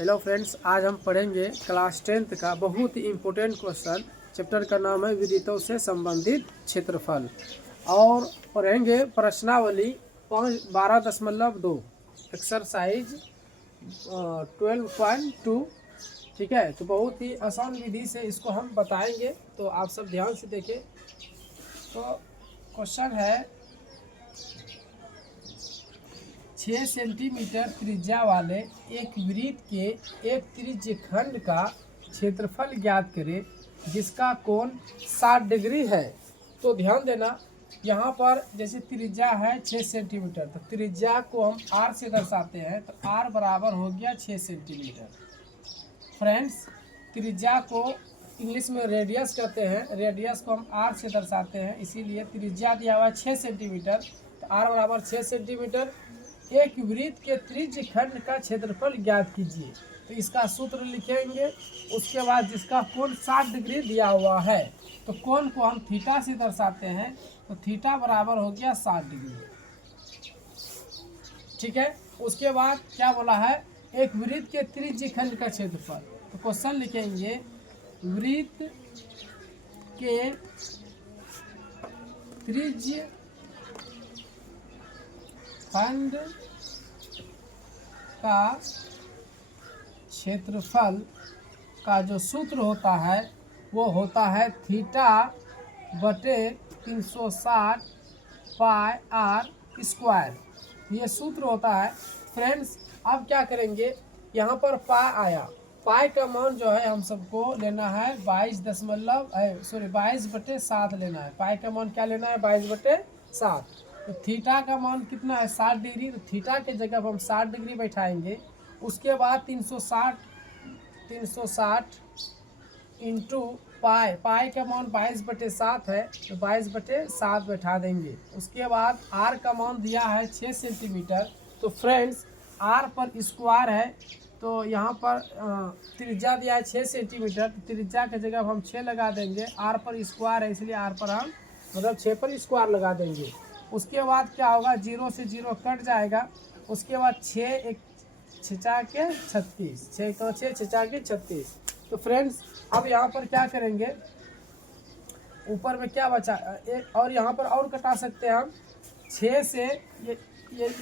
Hello friends, आज हम पढ़ेंगे क्लास 10th का बहुत ही इम्पोर्टेंट क्वेश्चन। चैप्टर का नाम है विदितों से संबंधित क्षेत्रफल और पढ़ेंगे प्रश्नावली 12.2 एक्सरसाइज 12.2। ठीक है, तो बहुत ही आसान विधि से इसको हम बताएंगे, तो आप सब ध्यान से देखें। तो क्वेश्चन है 6 सेंटीमीटर त्रिज्या वाले एक वृत्त के एक त्रिज्य खंड का क्षेत्रफल ज्ञात करें जिसका कोण 60 डिग्री है। तो ध्यान देना, यहाँ पर जैसे त्रिज्या है 6 सेंटीमीटर, तो त्रिज्या को हम r से दर्शाते हैं, तो r बराबर हो गया 6 सेंटीमीटर। फ्रेंड्स, त्रिज्या को इंग्लिश में रेडियस कहते हैं, रेडियस को हम r से दर्शाते हैं, इसीलिए त्रिज्या दिया हुआ है 6 सेंटीमीटर, तो r बराबर 6 सेंटीमीटर। एक वृत्त के त्रिज्य खंड का क्षेत्रफल ज्ञात कीजिए, तो इसका सूत्र लिखेंगे। उसके बाद जिसका कोण 60 डिग्री दिया हुआ है, तो कोण को हम थीटा से दर्शाते हैं, तो थीटा बराबर हो गया 60 डिग्री। ठीक है, उसके बाद क्या बोला है, एक वृत्त के त्रिज्य खंड का क्षेत्रफल। तो क्वेश्चन लिखेंगे वृत्त के त्रिज्य खंड का क्षेत्रफल का जो सूत्र होता है वो होता है थीटा बटे 360 पाई आर स्क्वायर, ये सूत्र होता है। फ्रेंड्स, अब क्या करेंगे, यहाँ पर पाई आया, पाई का मान जो है हम सबको लेना है 22.7 लेना है। पाई का मान क्या लेना है, 22/7। तो थीटा का मान कितना है, 60 डिग्री, तो थीटा के जगह हम 60 डिग्री बैठाएंगे। उसके बाद 360 इंटू पाई, पाई का मान 22/7 है, तो 22/7 बैठा देंगे। उसके बाद आर का मान दिया है 6 सेंटीमीटर, तो फ्रेंड्स आर पर स्क्वायर है, तो यहाँ पर त्रिज्या दिया है 6 सेंटीमीटर, तो त्रिज्या के जगह हम 6 लगा देंगे। आर पर स्क्वायर है, इसलिए आर पर हम 6 पर स्क्वायर लगा देंगे। उसके बाद क्या होगा, 0 से 0 कट जाएगा। उसके बाद 6 एक 6 के 36, 6 तो 6 6 के 36। तो फ्रेंड्स, अब यहाँ पर क्या करेंगे, ऊपर में क्या बचा एक, और यहाँ पर और कटा सकते हैं हम। 6 से ये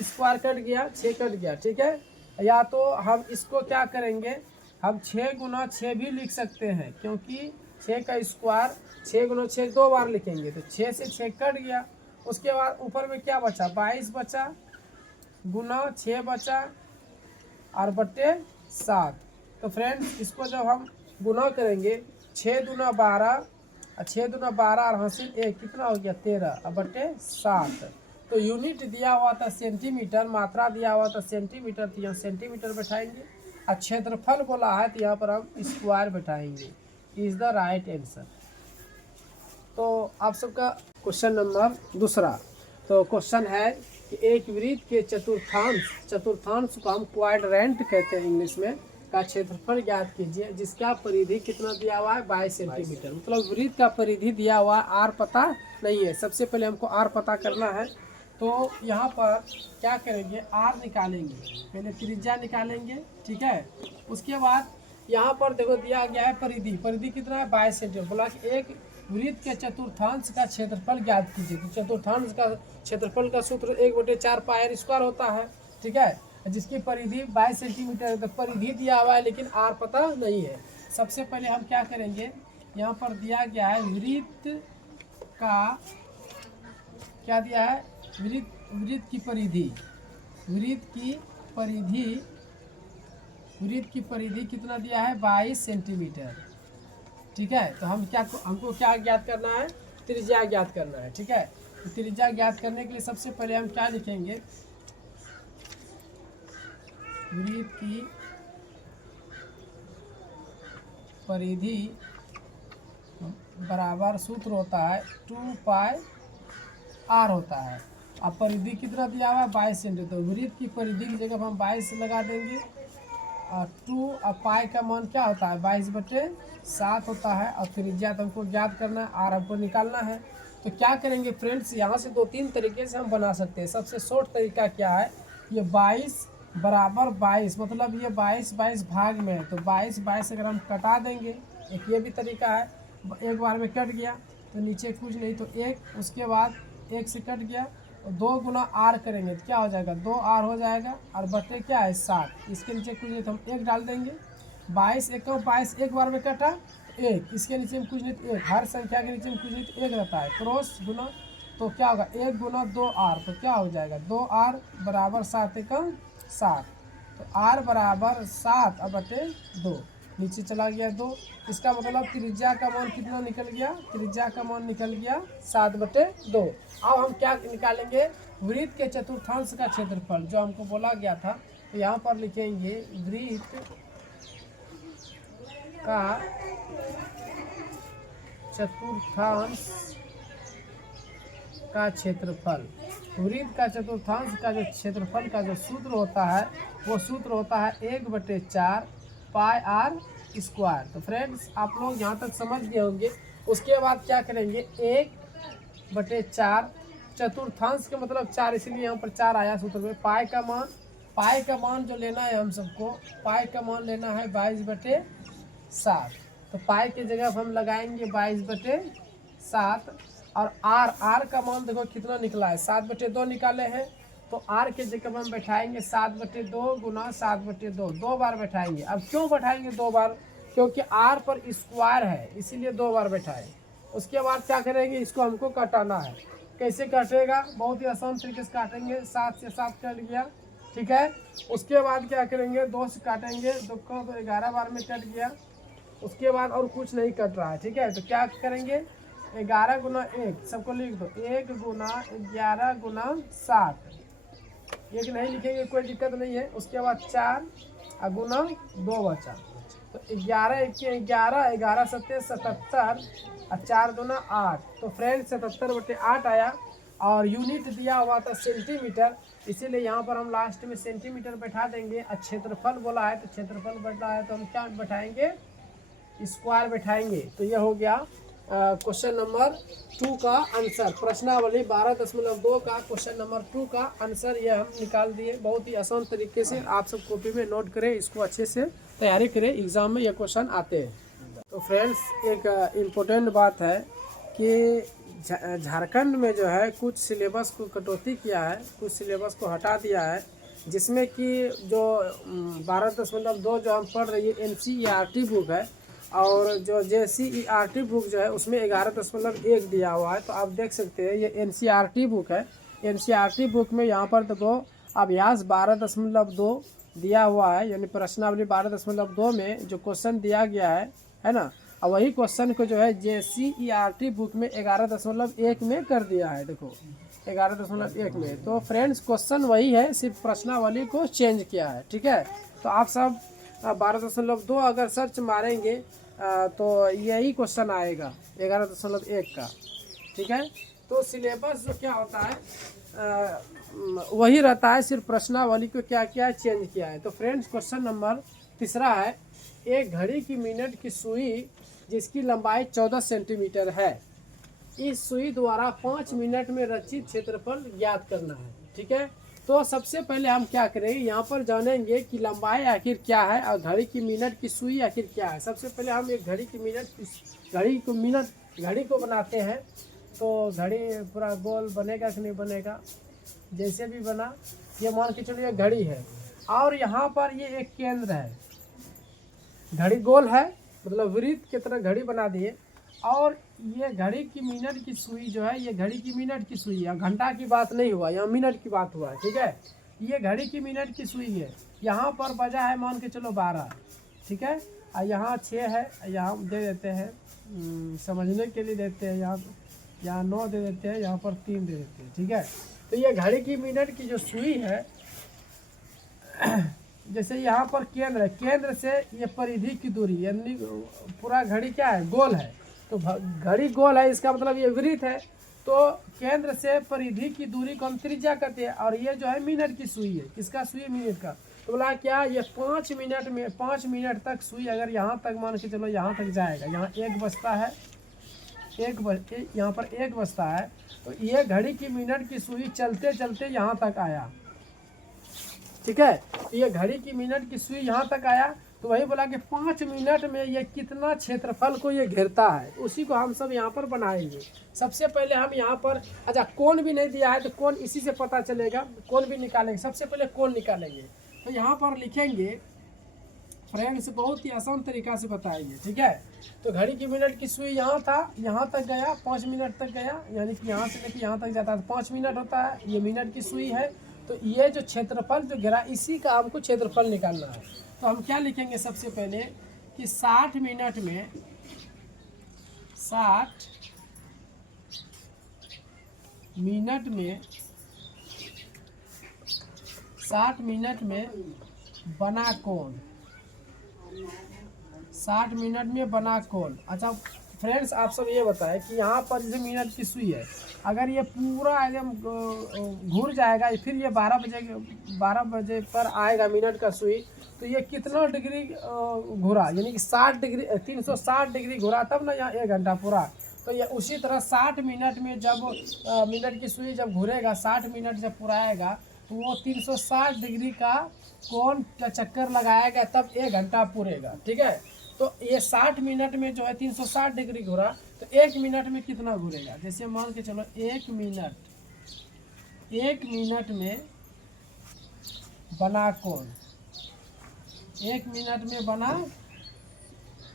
स्क्वायर कट गया, 6 कट गया। ठीक है, या तो हम इसको क्या करेंगे, हम 6 गुना 6 भी लिख सकते हैं, क्योंकि 6 का स्क्वायर 6 गुना 6 2 बार लिखेंगे, तो 6 से 6 कट गया। उसके बाद ऊपर में क्या बचा, 22 बचा, गुना 6 बचा और बट्टे 7। तो फ्रेंड्स, इसको जब हम गुना करेंगे, 6 दूना 12 और 6 दूना 12 और हासिल 1, कितना हो गया 13 और बट्टे 7। तो यूनिट दिया हुआ था सेंटीमीटर, मात्रा दिया हुआ था सेंटीमीटर, तो यहाँ सेंटीमीटर बैठाएंगे। और क्षेत्रफल बोला है, तो यहाँ पर हम square बैठाएंगे। Is the right answer. तो आप सबका क्वेश्चन नंबर दूसरा। तो क्वेश्चन है कि एक वृत्त के चतुर्थांश को हम क्वाड्रेंट कहते हैं इंग्लिश में, का क्षेत्रफल ज्ञात कीजिए जिसका परिधि कितना दिया हुआ है, 22 सेंटीमीटर। मतलब वृत्त का परिधि दिया हुआ आर पता नहीं है। सबसे पहले हमको आर पता करना है, तो यहाँ पर क्या करेंगे, आर निकालेंगे, पहले त्रिज्या निकालेंगे। ठीक है, उसके बाद यहाँ पर देखो दिया गया है परिधि, परिधि कितना है, 22 सेंटीमीटर। बोला कि एक वृत्त के चतुर्थांश का क्षेत्रफल ज्ञात कीजिए, तो चतुर्थांश का क्षेत्रफल का सूत्र 1/4 पाई आर स्क्वायर होता है। ठीक है, जिसकी परिधि 22 सेंटीमीटर है, तो परिधि दिया हुआ है लेकिन आर पता नहीं है। सबसे पहले हम क्या करेंगे, यहाँ पर दिया गया है वृत्त का, क्या दिया है, वृत्त की परिधि, वृत्त की परिधि कितना दिया है, 22 सेंटीमीटर। ठीक है, तो हमको क्या ज्ञात करना है, त्रिज्या ज्ञात करना है। ठीक है, तो त्रिज्या ज्ञात करने के लिए सबसे पहले हम क्या लिखेंगे, वृत्त की परिधि बराबर सूत्र होता है 2 पाई आर होता है। अब परिधि कितना दिया हुआ है, 22 सेंटीमीटर, तो वृत्त की परिधि की जगह हम 22 लगा देंगे। और 2 और पाई का मान क्या होता है, 22/7 होता है। और त्रिज्या तो हमको ज्ञात करना है, आर हमको निकालना है। तो क्या करेंगे फ्रेंड्स, यहाँ से 2-3 तरीके से हम बना सकते हैं। सबसे शॉर्ट तरीका क्या है, ये 22 बराबर 22, मतलब ये 22 भाग में है, तो 22 अगर हम कटा देंगे, एक ये भी तरीका है, एक बार में कट गया तो नीचे कुछ नहीं तो एक, उसके बाद एक से कट गया तो 2 गुना आर करेंगे तो क्या हो जाएगा, 2 आर हो जाएगा, और बटे क्या है 7, इसके नीचे कुछ नहीं तो हम एक डाल देंगे। 22 एक 22 एक बार में कटा एक, इसके नीचे में कुछ नहीं तो एक, हर संख्या के नीचे में कुछ नहीं तो एक रहता है, क्रॉस गुना, तो क्या होगा 1 गुना 2 आर, तो क्या हो जाएगा 2 आर बराबर 7 एकम 7, तो आर बराबर 7 अब बटे 2, नीचे चला गया 2, इसका मतलब त्रिज्या का मान कितना निकल गया, त्रिज्या का मान निकल गया 7/2। अब हम क्या निकालेंगे, वृत्त के चतुर्थांश का क्षेत्रफल जो हमको बोला गया था, तो यहाँ पर लिखेंगे वृत्त का चतुर्थांश का क्षेत्रफल। वृत्त का चतुर्थांश का जो क्षेत्रफल का जो सूत्र होता है वो सूत्र होता है 1/4 पाई आर स्क्वायर। तो फ्रेंड्स आप लोग यहाँ तक समझ गए होंगे। उसके बाद क्या करेंगे, 1/4 चतुर्थांश के मतलब 4, इसलिए यहाँ पर 4 आया सूत्र में। पाई का मान जो लेना है हम सबको, पाई का मान लेना है 22/7, तो पाई की जगह हम लगाएंगे 22/7, और आर का मान देखो कितना निकला है, 7/2 निकाले हैं, तो आर के जगह हम बैठाएंगे 7/2 गुना 7/2, 2 बार बैठाएंगे। अब क्यों बैठाएंगे 2 बार, क्योंकि आर पर स्क्वायर है इसीलिए 2 बार बैठाएं। उसके बाद क्या करेंगे, इसको हमको काटना है। कैसे काटेगा, बहुत ही आसान तरीके से काटेंगे, 7 से 7 कट गया, ठीक है। उसके बाद क्या करेंगे, 2 से काटेंगे, 2 को तो 11 बार में कट गया। उसके बाद और कुछ नहीं कट रहा है, ठीक है। तो क्या करेंगे, 11 गुना 1 सबको लिख दो, 1 गुना 11 गुना 7, एक नहीं लिखेंगे कोई दिक्कत नहीं है। उसके बाद 4 गुना 2 बचा, तो 11 1 11, 11 7 77, और 4 गुना 8, तो फ्रेंड 77/8 आया। और यूनिट दिया हुआ था सेंटीमीटर, इसीलिए यहाँ पर हम लास्ट में सेंटीमीटर बैठा देंगे। और क्षेत्रफल बोला है तो क्षेत्रफल बैठा है तो हम क्या बैठाएंगे, स्क्वायर बैठाएंगे। तो ये हो गया क्वेश्चन नंबर 2 का आंसर। प्रश्नावली 12.2 का क्वेश्चन नंबर 2 का आंसर ये हम निकाल दिए। बहुत ही आसान तरीके से आप सब कॉपी में नोट करें, इसको अच्छे से तैयारी करें, एग्जाम में ये क्वेश्चन आते हैं। तो फ्रेंड्स एक इम्पोर्टेंट बात है कि झारखंड में जो है कुछ सिलेबस को कटौती किया है, कुछ सिलेबस को हटा दिया है, जिसमें कि जो 12.2 जो हम पढ़ रही है NCERT बुक है, और जो JCERT बुक जो है उसमें 11.1 दिया हुआ है। तो आप देख सकते हैं ये NCERT बुक है। NCERT बुक में यहाँ पर देखो अभ्यास 12.2 दिया हुआ है, यानी प्रश्नावली 12.2 में जो क्वेश्चन दिया गया है ना, और वही क्वेश्चन को जो है JCERT बुक में 11.1 में कर दिया है। देखो 11.1 में, तो फ्रेंड्स क्वेश्चन वही है, सिर्फ प्रश्नावली को चेंज किया है, ठीक है। तो आप सब 12.2 अगर सर्च मारेंगे तो यही क्वेश्चन आएगा 11.1 का, ठीक है। तो सिलेबस जो क्या होता है वही रहता है, सिर्फ प्रश्नावली को क्या क्या चेंज किया है। तो फ्रेंड्स क्वेश्चन नंबर 3 है, एक घड़ी की मिनट की सुई जिसकी लंबाई 14 सेंटीमीटर है, इस सुई द्वारा 5 मिनट में रचित क्षेत्रफल ज्ञात करना है, ठीक है। तो सबसे पहले हम क्या करेंगे, यहाँ पर जानेंगे कि लंबाई आखिर क्या है और घड़ी की मिनट की सुई आखिर क्या है। सबसे पहले हम एक घड़ी को बनाते हैं। तो घड़ी पूरा गोल बनेगा कि नहीं बनेगा, जैसे भी बना, ये मान के चलिए घड़ी है, और यहाँ पर ये एक केंद्र है। घड़ी गोल है, मतलब वृत्त की तरह घड़ी बना दिए, और ये घड़ी की मिनट की सुई जो है, ये घड़ी की मिनट की सुई है, घंटा की बात नहीं हुआ, यहाँ मिनट की बात हुआ है, ठीक है। ये घड़ी की मिनट की सुई है, यहाँ पर बजा है मान के चलो 12, ठीक है, और यहाँ 6 है, यहाँ दे देते हैं समझने के लिए देते हैं, यहाँ 9 दे देते हैं, यहाँ पर 3 दे देते हैं, ठीक है। तो ये घड़ी की मिनट की जो सुई है, जैसे यहाँ पर केंद्र है, केंद्र से ये परिधि की दूरी, यानी पूरा घड़ी क्या है, गोल है। तो घड़ी गोल है, इसका मतलब ये वृत्त है। तो केंद्र से परिधि की दूरी को हम त्रिज्या कहते हैं, और ये जो है मिनट की सुई है, किसका सुई है, मिनट का। तो बोला क्या, ये 5 मिनट में 5 मिनट तक सुई अगर यहाँ तक मान के चलो यहाँ तक जाएगा, यहाँ 1 बजता है, यहाँ पर 1 बजता है, तो ये घड़ी की मिनट की सुई चलते चलते यहाँ तक आया, ठीक है। तो ये घड़ी की मिनट की सुई यहाँ तक आया, तो वही बोला कि 5 मिनट में ये कितना क्षेत्रफल को ये घेरता है, उसी को हम सब यहाँ पर बनाएंगे। सबसे पहले हम यहाँ पर, अच्छा कोण भी नहीं दिया है तो कोण इसी से पता चलेगा, कोण भी निकालेंगे। सबसे पहले कोण निकालेंगे, तो यहाँ पर लिखेंगे फ्रेंड्स, बहुत ही आसान तरीका से बताएंगे, ठीक है। तो घड़ी की मिनट की सुई यहाँ था, यहाँ तक गया, 5 मिनट तक गया, यानी कि यहाँ से लेकर यहाँ तक जाता है 5 मिनट होता है, ये मिनट की सुई है। तो ये जो क्षेत्रफल जो घेरा, इसी का हमको क्षेत्रफल निकालना है। तो हम क्या लिखेंगे सबसे पहले कि 60 मिनट में 60 मिनट में 60 मिनट में बना कोण, 60 मिनट में बना कोण। अच्छा फ्रेंड्स, आप सब ये बताएं कि यहाँ पर जैसे मिनट की सुई है, अगर ये पूरा एकदम घूर जाएगा, फिर ये 12 बजे पर आएगा मिनट का सुई, तो ये कितना डिग्री घूरा, यानी कि 60 डिग्री 360 डिग्री घूरा, तब ना यहाँ 1 घंटा पूरा। तो ये उसी तरह 60 मिनट में जब मिनट की सुई जब घूरेगा, 60 मिनट जब पूरा आएगा, तो वो 360 डिग्री का कोण का चक्कर लगाएगा, तब 1 घंटा पूरेगा, ठीक है। तो ये 60 मिनट में जो है 360 डिग्री घूरा, तो 1 मिनट में कितना घूरेगा, जैसे मान के चलो 1 मिनट में बना कोण, 1 मिनट में बना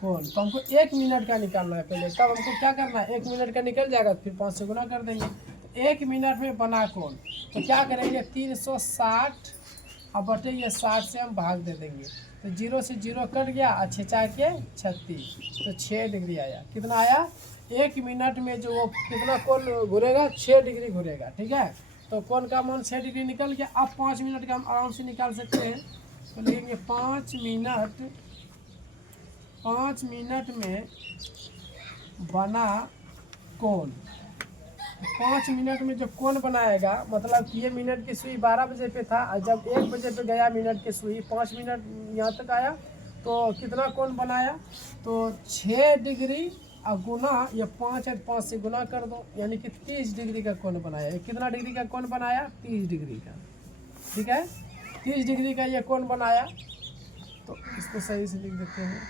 कोण। तो हमको 1 मिनट का निकालना है पहले, तब हमको क्या करना है, 1 मिनट का निकल जाएगा, फिर 5 से गुना कर देंगे। तो 1 मिनट में बना कोण, तो क्या करेंगे 360 अब बटे ये 60 से हम भाग दे देंगे, तो 0 से 0 कट गया, अच्छे चार के 36, तो 6 डिग्री आया। कितना आया, 1 मिनट में जो वो कितना कोण घूरेगा, 6 डिग्री घूरेगा, ठीक है। तो कोण का मान 6 डिग्री निकल गया। अब 5 मिनट का हम आराम से निकाल सकते हैं, तो लिखेंगे 5 मिनट में बना कोण। 5 मिनट में जो कोण बनाएगा, मतलब कि ये मिनट की सुई 12 बजे पे था, और जब 1 बजे पे गया मिनट की सुई, 5 मिनट यहाँ तक आया, तो कितना कोण बनाया, तो 6 डिग्री और गुना ये 5 है, 5 से गुना कर दो, यानी कि 30 डिग्री का कोण बनाया। ये कितना डिग्री का कोण बनाया, 30 डिग्री का, ठीक है। 30 डिग्री का ये कोण बनाया, तो इसको सही से लिख देते हैं,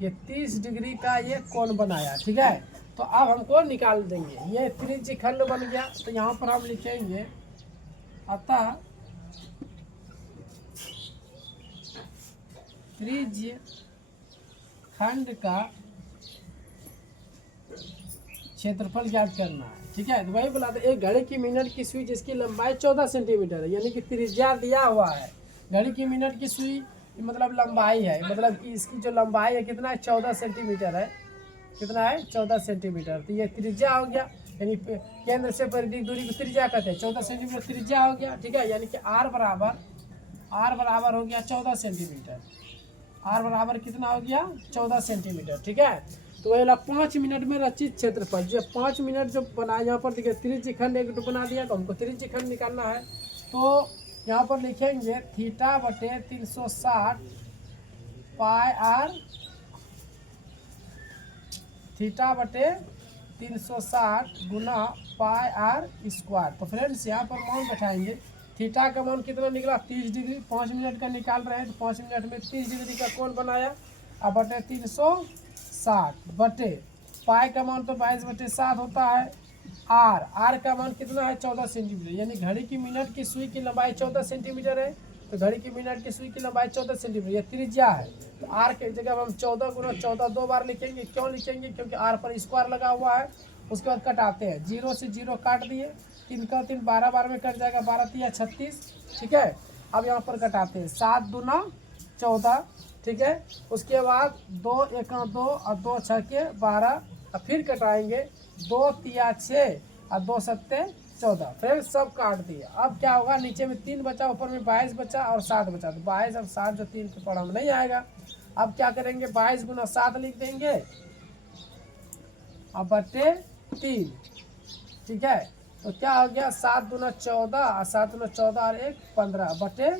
ये 30 डिग्री का ये कोण बनाया, ठीक है। तो अब हमको निकाल देंगे, ये त्रिज्य खंड बन गया। तो यहाँ पर हम लिखेंगे, अतः त्रिज्य खंड का क्षेत्रफल ज्ञात करना है, ठीक है। तो वही बोला था, एक घड़ी की मिनट की सुई जिसकी लंबाई 14 सेंटीमीटर है, यानी कि त्रिज्या दिया हुआ है। घड़ी की मिनट की सुई मतलब लंबाई है, मतलब कि इसकी जो लंबाई है कितना है, 14 सेंटीमीटर है। कितना है, 14 सेंटीमीटर। तो ये त्रिज्या हो गया, यानी केंद्र से परिधि दूरी को त्रिज्या कहते हैं, 14 सेंटीमीटर त्रिज्या हो गया, ठीक है। यानी कि आर बराबर हो गया 14 सेंटीमीटर। आर बराबर कितना हो गया, 14 सेंटीमीटर, ठीक है। तो वही 5 मिनट में रचित क्षेत्रफल, जो 5 मिनट जो बनाया, यहाँ पर देखिए त्रिज्य खंड एक बना दिया, तो हमको त्रिज्य खंड निकालना है। तो यहाँ पर लिखेंगे थीटा बटे 360 पाई आर, थीटा बटे 360 गुना पाई आर स्क्वायर। तो फ्रेंड्स यहाँ पर मान बैठाएंगे, थीटा का मान कितना निकला, 30 डिग्री। 5 मिनट का निकाल रहे हैं, तो 5 मिनट में 30 डिग्री का कोण बनाया, अब बटे 360 बटे पाई का मान तो 22/7 होता है। आर का मान कितना है, 14 सेंटीमीटर, यानी घड़ी की मिनट की सुई की लंबाई 14 सेंटीमीटर है। तो घड़ी की मिनट की सुई की लंबाई 14 सेंटीमीटर, यह त्रिज्या है। तो आर के जगह हम 14 गुना 14 2 बार लिखेंगे। क्यों लिखेंगे, क्योंकि आर पर स्क्वायर लगा हुआ है। उसके बाद कटाते हैं, 0 से 0 काट दिए, 3 का 3 12 बार में कट जाएगा, 12 3 36, ठीक है। अब यहाँ पर कटाते हैं, 7 दूना 14, ठीक है। उसके बाद 2 1 2 और 2 6 के 12, और फिर कटाएंगे, 2 3 6 और 2 7 14। फिर सब काट दिए। अब क्या होगा, नीचे में 3 बचा, ऊपर में 22 बचा और 7 बचा। तो 22 अब 7 जो 3 के पढ़ा में नहीं आएगा। अब क्या करेंगे, 22 गुना 7 लिख देंगे, अब बटे 3, ठीक है। तो क्या हो गया, 7 दूना 14 और 7 दूना 14 और 1 15 बटे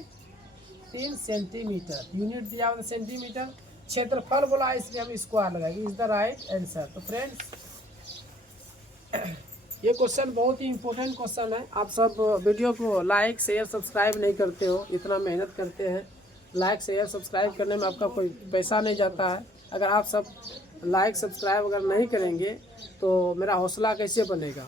3 सेंटीमीटर। यूनिट दिया हुआ सेंटीमीटर, क्षेत्रफल बोला इसलिए हम स्क्वायर लगाएंगे। Is the right answer. तो फ्रेंड्स ये क्वेश्चन बहुत ही इंपॉर्टेंट क्वेश्चन है। आप सब वीडियो को लाइक शेयर सब्सक्राइब नहीं करते हो, इतना मेहनत करते हैं। लाइक शेयर सब्सक्राइब करने में आपका कोई पैसा नहीं जाता है। अगर आप सब लाइक सब्सक्राइब अगर नहीं करेंगे तो मेरा हौसला कैसे बनेगा।